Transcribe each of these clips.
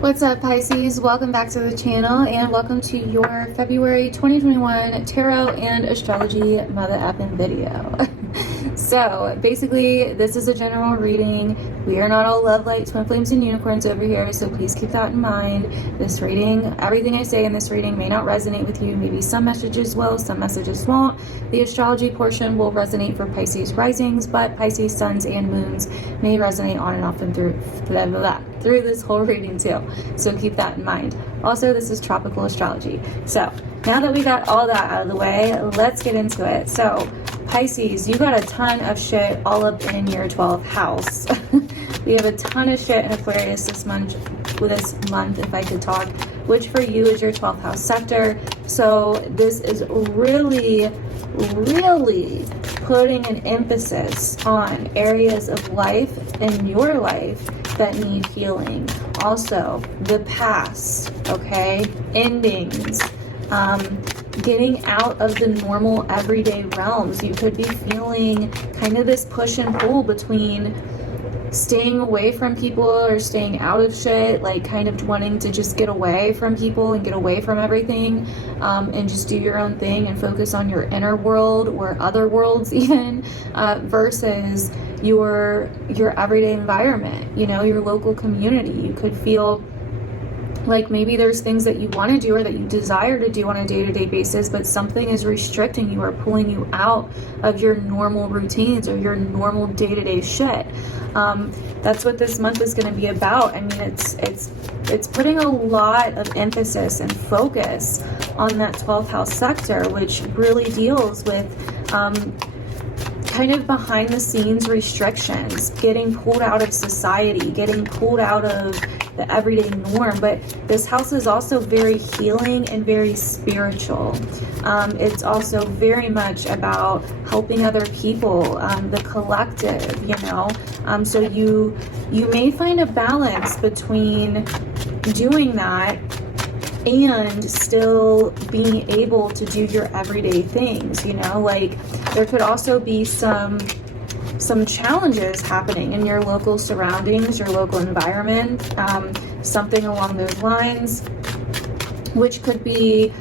What's up, Pisces? Welcome back to the channel and welcome to your February 2021 tarot and astrology mother effing video. So basically, this is a general reading. We are not all love, light, twin flames, and unicorns over here, so please keep that in mind. This reading, everything I say in this reading may not resonate with you. Maybe some messages will, some messages won't. The astrology portion will resonate for Pisces risings, but Pisces suns and moons may resonate on and off and through this whole reading too. So keep that in mind. Also, this is tropical astrology. So now that we got all that out of the way, let's get into it. So Pisces, you got a ton of shit all up in your 12th house. We have a ton of shit in Aquarius this month, if I could talk, which for you is your 12th house sector. So this is really putting an emphasis on areas of life in your life that need healing. Also, the past, okay? Endings. Getting out of the normal everyday realms. You could be feeling kind of this push and pull between staying away from people or staying out of shit, like kind of wanting to just get away from people and get away from everything, and just do your own thing and focus on your inner world or other worlds even, versus your everyday environment, you know, your local community. You could feel like maybe there's things that you want to do or that you desire to do on a day-to-day basis, but something is restricting you or pulling you out of your normal routines or your normal day-to-day shit. That's what this month is going to be about. I mean, it's putting a lot of emphasis and focus on that 12th house sector, which really deals with kind of behind the scenes restrictions, getting pulled out of society, getting pulled out of the everyday norm. But this house is also very healing and very spiritual. It's also very much about helping other people, the collective, you know. So you may find a balance between doing that and still being able to do your everyday things, you know. Like there could also be some challenges happening in your local surroundings, your local environment, something along those lines, which could be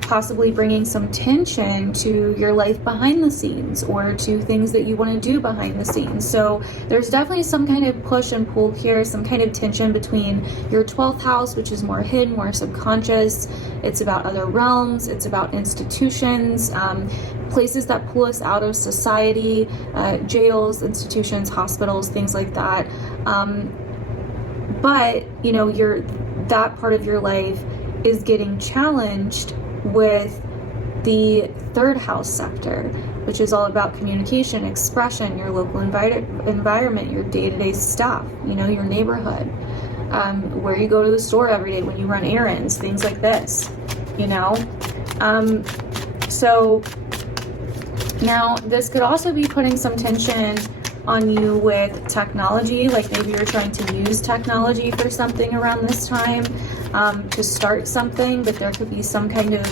possibly bringing some tension to your life behind the scenes or to things that you want to do behind the scenes. So there's definitely some kind of push and pull here, some kind of tension between your 12th house, which is more hidden, more subconscious. It's about other realms, it's about institutions, places that pull us out of society, jails, institutions, hospitals, things like that. But you know, that part of your life is getting challenged with the 3rd house sector, which is all about communication, expression, your local environment, your day-to-day stuff, you know, your neighborhood, where you go to the store every day, when you run errands, things like this, you know. So now this could also be putting some tension on you with technology, like maybe you're trying to use technology for something around this time, to start something, but there could be some kind of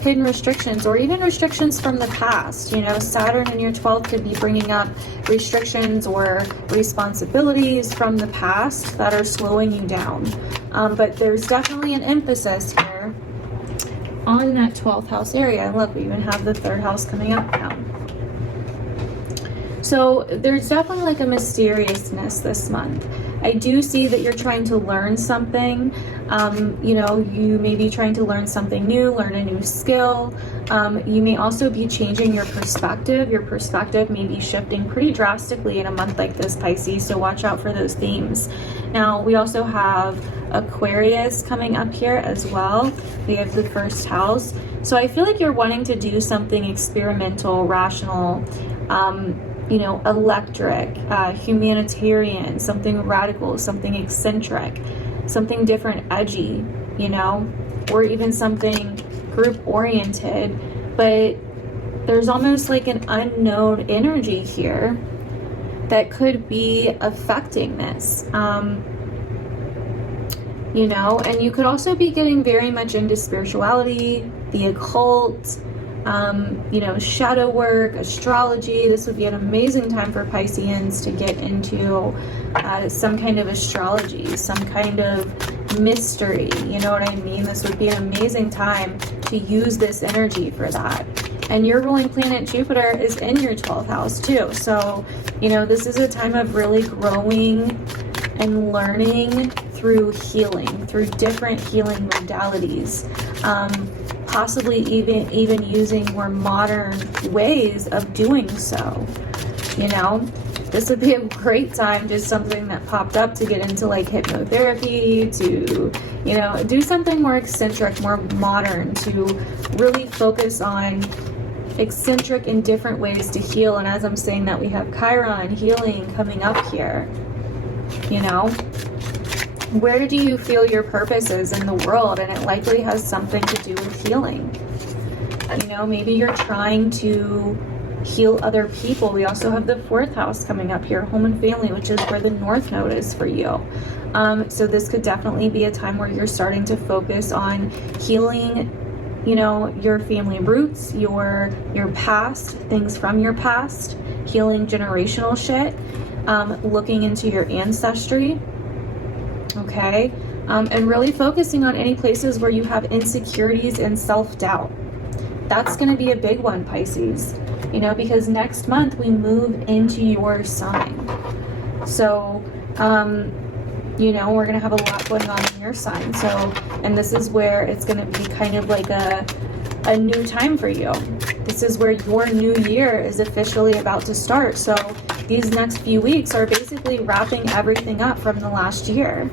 hidden restrictions or even restrictions from the past. You know, Saturn in your 12th could be bringing up restrictions or responsibilities from the past that are slowing you down. But there's definitely an emphasis here on that 12th house area. And look, we even have the 3rd house coming up now. So there's definitely like a mysteriousness this month. I do see that you're trying to learn something. You know, you may be trying to learn something new, learn a new skill. You may also be changing your perspective. Your perspective may be shifting pretty drastically in a month like this, Pisces, so watch out for those themes. Now, we also have Aquarius coming up here as well. We have the 1st house. So I feel like you're wanting to do something experimental, rational, you know, electric, humanitarian, something radical, something eccentric, something different, edgy, you know, or even something group-oriented. But there's almost like an unknown energy here that could be affecting this, you know. And you could also be getting very much into spirituality, the occult, you know, shadow work, astrology. This would be an amazing time for Pisceans to get into some kind of astrology, some kind of mystery, you know what I mean? This would be an amazing time to use this energy for that. And your ruling planet Jupiter is in your 12th house too. So, you know, this is a time of really growing and learning through healing, through different healing modalities. Possibly even using more modern ways of doing so. You know, this would be a great time, just something that popped up, to get into like hypnotherapy, to, you know, do something more eccentric, more modern, to really focus on eccentric and different ways to heal. And as I'm saying that, we have Chiron healing coming up here. You know, where do you feel your purpose is in the world? And it likely has something to do with healing. You know, maybe you're trying to heal other people. We also have the 4th house coming up here, home and family, which is where the North Node is for you. So this could definitely be a time where you're starting to focus on healing, you know, your family roots, your past, things from your past, healing generational shit, looking into your ancestry. Okay, and really focusing on any places where you have insecurities and self-doubt. That's going to be a big one, Pisces, you know, because next month we move into your sign. So, you know, we're going to have a lot going on in your sign. So, and this is where it's going to be kind of like a new time for you. This is where your new year is officially about to start. So these next few weeks are basically wrapping everything up from the last year.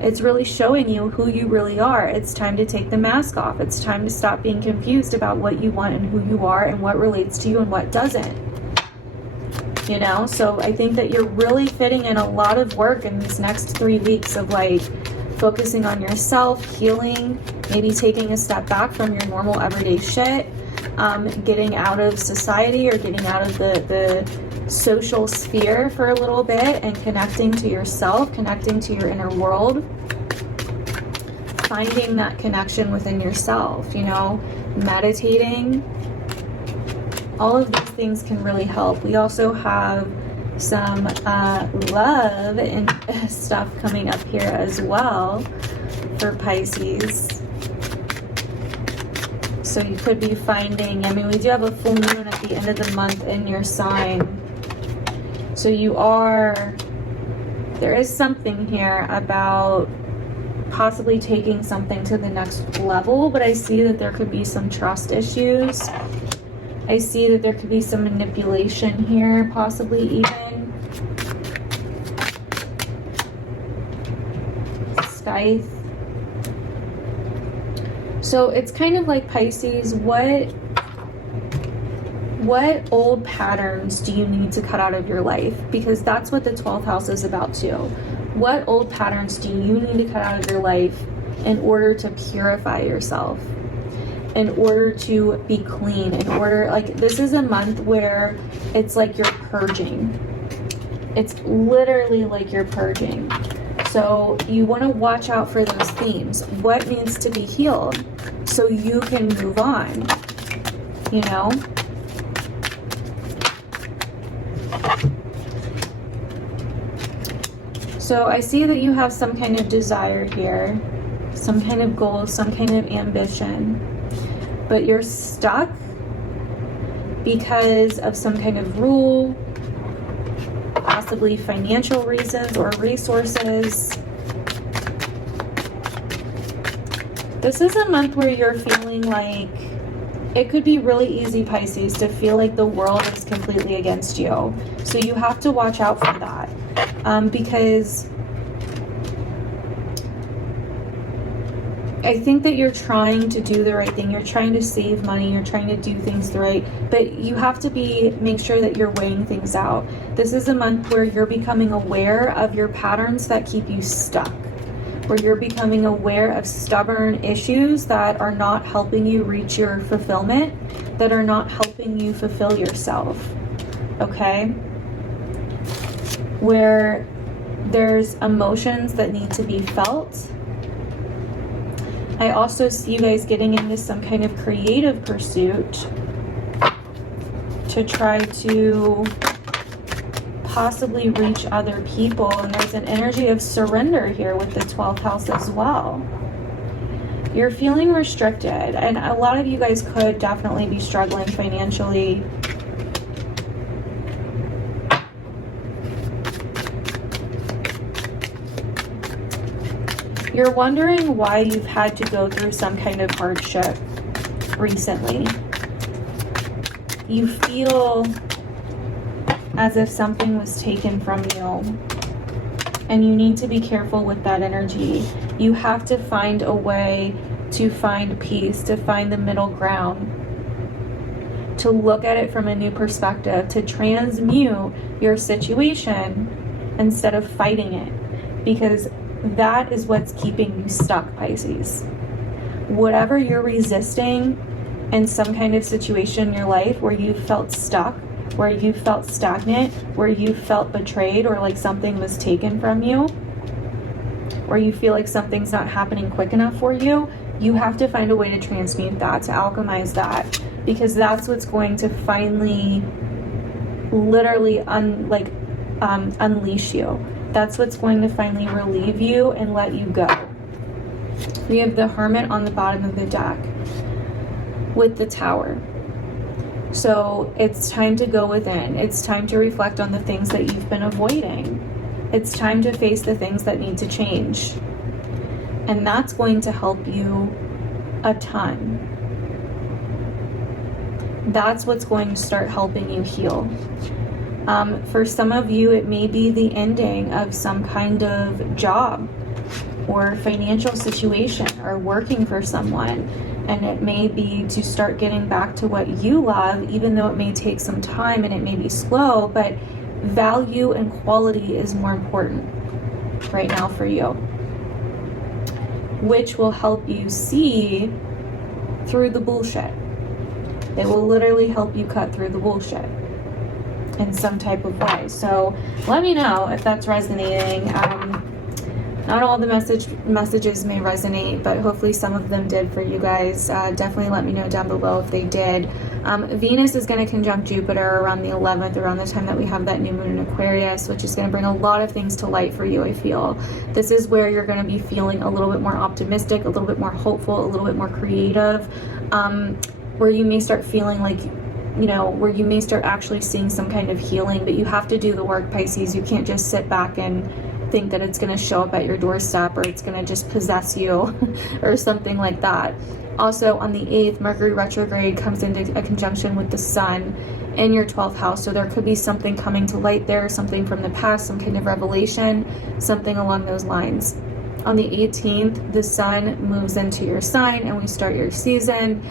It's really showing you who you really are. It's time to take the mask off. It's time to stop being confused about what you want and who you are and what relates to you and what doesn't. You know, so I think that you're really fitting in a lot of work in these next 3 weeks of like focusing on yourself, healing, maybe taking a step back from your normal everyday shit, getting out of society or getting out of the social sphere for a little bit and connecting to yourself, connecting to your inner world, finding that connection within yourself, you know, meditating. All of these things can really help. We also have some love and stuff coming up here as well for Pisces. So you could be finding, I mean, we do have a full moon at the end of the month in your sign. So you are, there is something here about possibly taking something to the next level, but I see that there could be some trust issues. I see that there could be some manipulation here, possibly even. Scythe. So it's kind of like, Pisces, what old patterns do you need to cut out of your life? Because that's what the 12th house is about too. What old patterns do you need to cut out of your life in order to purify yourself? In order to be clean, in order, like, this is a month where it's like you're purging. It's literally like you're purging. So you want to watch out for those themes. What needs to be healed so you can move on, you know? So I see that you have some kind of desire here, some kind of goal, some kind of ambition, but you're stuck because of some kind of rule, possibly financial reasons or resources. This is a month where you're feeling like it could be really easy, Pisces, to feel like the world is completely against you. So you have to watch out for that. Because I think that you're trying to do the right thing. You're trying to save money. You're trying to do things the right, but you have to make sure that you're weighing things out. This is a month where you're becoming aware of your patterns that keep you stuck, where you're becoming aware of stubborn issues that are not helping you reach your fulfillment, that are not helping you fulfill yourself, okay? Where there's emotions that need to be felt, I also see you guys getting into some kind of creative pursuit to try to possibly reach other people. And there's an energy of surrender here with the 12th house as well. You're feeling restricted, and a lot of you guys could definitely be struggling financially. You're wondering why you've had to go through some kind of hardship recently. You feel as if something was taken from you, and you need to be careful with that energy. You have to find a way to find peace, to find the middle ground, to look at it from a new perspective, to transmute your situation instead of fighting it, because that is what's keeping you stuck, Pisces. Whatever you're resisting in some kind of situation in your life where you felt stuck, where you felt stagnant, where you felt betrayed or like something was taken from you, or you feel like something's not happening quick enough for you, you have to find a way to transmute that, to alchemize that, because that's what's going to finally literally unleash you. That's what's going to finally relieve you and let you go. We have the Hermit on the bottom of the deck with the Tower. So it's time to go within. It's time to reflect on the things that you've been avoiding. It's time to face the things that need to change. And that's going to help you a ton. That's what's going to start helping you heal. For some of you, it may be the ending of some kind of job or financial situation or working for someone. And it may be to start getting back to what you love, even though it may take some time and it may be slow, but value and quality is more important right now for you, which will help you see through the bullshit. It will literally help you cut through the bullshit in some type of way. So let me know if that's resonating. Not all the messages may resonate, but hopefully some of them did for you guys. Definitely let me know down below if they did. Venus is going to conjunct Jupiter around the 11th, around the time that we have that new moon in Aquarius, which is going to bring a lot of things to light for you, I feel. This is where you're going to be feeling a little bit more optimistic, a little bit more hopeful, a little bit more creative, where you may start feeling like, you know, where you may start actually seeing some kind of healing, but you have to do the work, Pisces. You can't just sit back and think that it's going to show up at your doorstep, or it's going to just possess you or something like that. Also on the 8th, Mercury retrograde comes into a conjunction with the Sun in your 12th house, so there could be something coming to light there, something from the past, some kind of revelation, something along those lines. On the 18th, the Sun moves into your sign and we start your season.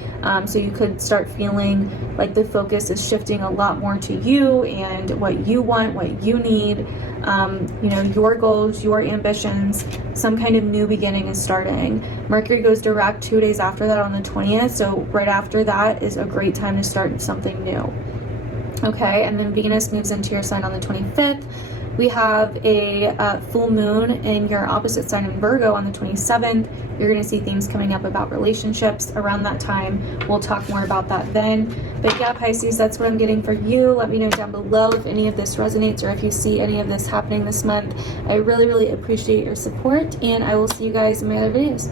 So you could start feeling like the focus is shifting a lot more to you and what you want, what you need, you know, your goals, your ambitions. Some kind of new beginning is starting. Mercury goes direct 2 days after that on the 20th. So right after that is a great time to start something new. Okay, and then Venus moves into your sign on the 25th. We have a full moon in your opposite sign in Virgo on the 27th. You're going to see themes coming up about relationships around that time. We'll talk more about that then. But yeah, Pisces, that's what I'm getting for you. Let me know down below if any of this resonates or if you see any of this happening this month. I really, really appreciate your support, and I will see you guys in my other videos.